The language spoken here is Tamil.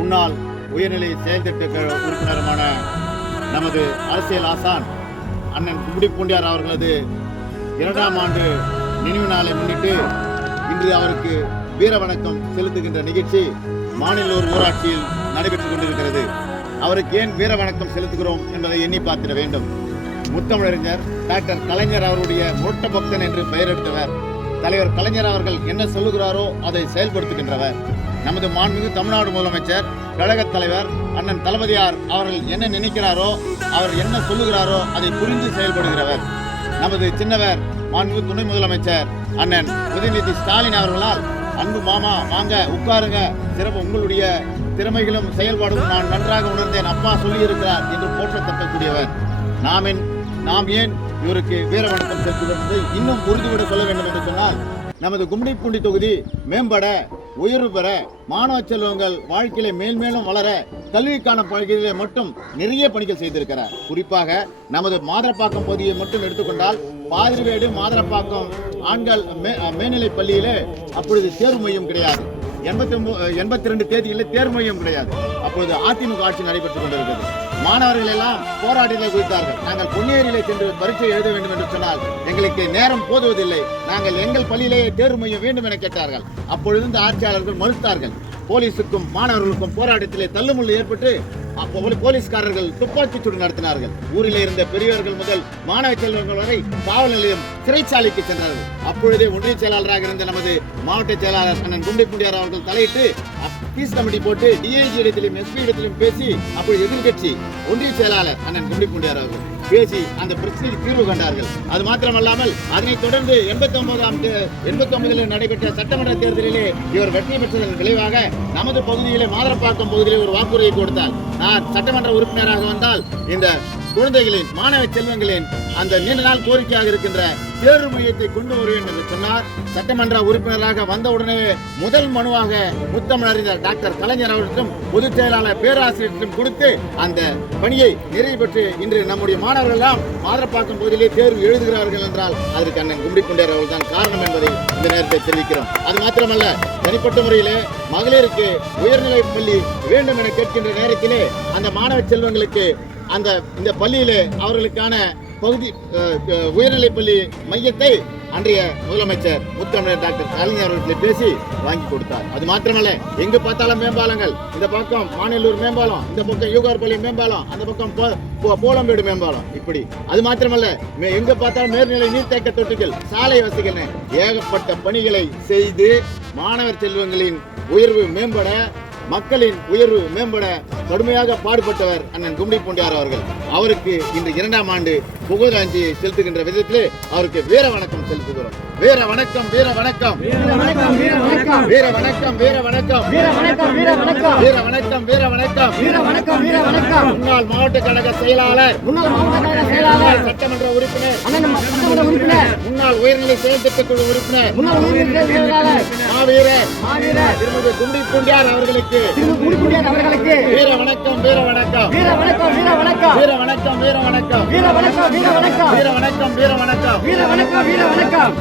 முன்னாள் உயர்நிலை செயல்திட்ட உறுப்பினருமான நமது அரசியல் ஆசான் அண்ணன் கும்படி பூண்டியார் அவர்களது இரண்டாம் ஆண்டு நினைவு நாளை முன்னிட்டு இன்று அவருக்கு வீர வணக்கம் செலுத்துகின்ற நிகழ்ச்சி மாநிலூர் ஊராட்சியில் நடைபெற்றுக் கொண்டிருக்கிறது. அவருக்கு ஏன் வீர வணக்கம் செலுத்துகிறோம் என்பதை எண்ணி பார்த்திட வேண்டும். முத்தமிழறிஞர் டாக்டர் கலைஞர் அவருடைய முரட்ட பக்தன் என்று பெயர் எடுத்தவர். தலைவர் கலைஞர் அவர்கள் என்ன சொல்லுகிறாரோ அதை செயல்படுத்துகின்றவர். நமது மாண்புமிகு தமிழ்நாடு முதலமைச்சர் கழகத் தலைவர் அண்ணன் தளபதியார் அவர்கள் என்ன நினைக்கிறாரோ அவர் என்ன சொல்லுகிறாரோ அதை புரிந்து செயல்படுகிறவர். நமது சின்னவர் மாண்புமிகு துணை முதலமைச்சர் அண்ணன் உதயநிதி ஸ்டாலின் அவர்களால் அன்பு மாமா வாங்க உட்காருங்க. சிறப்பு உங்களுடைய திறமைகளும் செயல்பாடும் நான் நன்றாக உணர்ந்தேன். அப்பா சொல்லியிருக்கிறார் என்று போற்றத்தக்கக்கூடியவர் நாமின் நாம் ஏன் இவருக்கு வீர வணக்கம் செலுத்துவது இன்னும் உறுதிவிட சொல்ல வேண்டும் என்று சொன்னால் நமது கும்மிடிப்பூண்டி தொகுதி மேம்பட உயர்வு பெற மாணவ செல்வங்கள் வாழ்க்கையில மேல்மேலும் வளர கல்விக்கான பகுதியிலே மட்டும் நிறைய பணிகள் செய்திருக்கிறார். குறிப்பாக நமது மாதிரப்பாக்கம் பகுதியை மட்டும் எடுத்துக்கொண்டால் பாதிரிவேடு மாதிரப்பாக்கம் ஆண்கள் மே மேல்நிலைப் பள்ளியிலே அப்பொழுது தேர்வு மையம் கிடையாது. எண்பத்தி எண்பத்தி ரெண்டு தேதிகளில் தேர்வு மையம் கிடையாது. அப்பொழுது அதிமுக ஆட்சி நடைபெற்றுக் கொண்டிருக்கிறது. மாணவர்கள் எல்லாம் போராட்டத்தை குறித்தார்கள் நாங்கள் பொன்னேரியிலே சென்று பரீட்சை எழுத வேண்டும் என்று சொன்னால் எங்களுக்கு நேரம் போதுவதில்லை. நாங்கள் எங்கள் பள்ளியிலேயே தேர்வு மையம் வேண்டும் என கேட்டார்கள். அப்பொழுது இந்த ஆட்சியாளர்கள் மறுத்தார்கள். போலீஸுக்கும் மாணவர்களுக்கும் போராட்டத்திலே தள்ளுமுள்ளு ஏற்பட்டு அப்போ போலீஸ்காரர்கள் துப்பாக்கிச் சூடு நடத்தினார்கள். ஊரில் இருந்த பெரியவர்கள் முதல் மாணவ செல்வங்கள் வரை காவல் நிலையம் சிறைச்சாலைக்கு சென்றார்கள். அப்பொழுதே ஒன்றிய செயலாளராக இருந்த நமது மாவட்ட செயலாளர் அண்ணன் குண்டி புண்டியார் அவர்கள் தலையிட்டு பீஸ் கமிட்டி போட்டு டிஐஜி இடத்திலும் எஸ்பி இடத்திலும் பேசி அப்படி எதிர்கட்சி ஒன்றிய செயலாளர் அண்ணன் குண்டி அவர்கள் பேசி அந்த பிரச்சனைக்கு தீர்வு கண்டார்கள். அது மாத்திரமல்லாமல் அதனைத் தொடர்ந்து எண்பத்தி ஒன்பதாம் எண்பத்தி ஒன்பதில் நடைபெற்ற சட்டமன்ற தேர்தலிலே இவர் வெற்றி பெற்றதன் விளைவாக நமது பகுதியிலே மாதரப்பாக்கம் பகுதியிலே ஒரு வாக்குறுதி கொடுத்தார். நான் சட்டமன்ற உறுப்பினராக வந்தால் இந்த குழந்தைகளின் மாணவ செல்வங்களின் அந்த நீண்ட நாள் கோரிக்கையாக இருக்கின்ற தேர்வு மையத்தை கொண்டு வருவேன் என்று சொன்னார். சட்டமன்ற உறுப்பினராக வந்தவுடனே முதல் மனுவாக முத்தமிழறிஞர் டாக்டர் கலைஞர் அவர்களுக்கும் பொதுச் செயலாளர் பேராசிரியர்களும் கொடுத்து அந்த பணியை நிறைவு பெற்று இன்று நம்முடைய மாணவர்கள் எல்லாம் மாதரப்பாக்கம் பகுதியிலே தேர்வு எழுதுகிறார்கள் என்றால் அதற்கு அண்ணன் கும்படி அவர்கள் தான் காரணம் என்பதை இந்த நேரத்தை தெரிவிக்கிறோம். அது மாத்திரமல்ல தனிப்பட்ட முறையிலே மகளிருக்கு உயர்நிலை பள்ளி வேண்டும் என கேட்கின்ற நேரத்திலே அந்த மாணவ செல்வங்களுக்கு அந்த இந்த பள்ளியிலே அவர்களுக்கான பகுதி அஹ், உயர்நிலைப் பள்ளி மையத்தை அன்றைய முதலமைச்சர் முத்தமிழர் டாக்டர் கலைஞர் அவர்களை பேசி வாங்கி கொடுத்தார். அது மாத்திரமல்ல எங்கு பார்த்தாலும் மேம்பாலங்கள். இந்த பக்கம் மாநிலூர் மேம்பாலம் இந்த பக்கம் யூகார்பள்ளி மேம்பாலம் அந்த பக்கம் போலம்பேடு மேம்பாலம். இப்படி. அது மாத்திரமல்ல மே- எங்க பார்த்தாலும் மேல்நிலை நீர்த்தேக்க தொட்டிகள் சாலை வசதிகள் ஏகப்பட்ட பணிகளை செய்து மாணவர் செல்வங்களின் உயர்வு மேம்பட மக்களின் உயர்வு மேம்பட கடுமையாக பாடுபட்டவர் அண்ணன் கும்டி பூண்டியார் அவர்கள். அவருக்கு இன்று இரண்டாம் ஆண்டு புகழாஞ்சி செலுத்துகின்ற விதத்திலே அவருக்கு வீர வணக்கம் செலுத்துகிறோம். வீர வணக்கம் வீர வணக்கம். வீர வணக்கம் வீர வணக்கம் வீர வணக்கம் வீர வணக்கம் வீர வணக்கம் வீர வணக்கம் வீர வணக்கம் வீர வணக்கம் வீர வணக்கம் வீர வணக்கம் முன்னாள் மாவட்ட கழக செயலாளர் முன்னாள் மாவட்ட கழக செயலாளர் சட்டமன்ற உறுப்பினர் அண்ணன் சட்டமன்ற உறுப்பினர் முன்னாள் உயர்நிலை செயல்திட்ட குழு உறுப்பினர் முன்னாள் உயிரிழந்த செயலாளர் மாவீரர் மாவீரர் திருமதி கும்டி பூண்டியார் அவர்களுக்கு திரு முடிக்குடியார் அவர்களுக்கு வீர வணக்கம் வீர வணக்கம் வீர வணக்கம் வீர வணக்கம் வீர வணக்கம் வீர வணக்கம் வீர வணக்கம் வீர வணக்கம் வீர வணக்கம் வீர வணக்கம் வீர வணக்கம் வீர வணக்கம்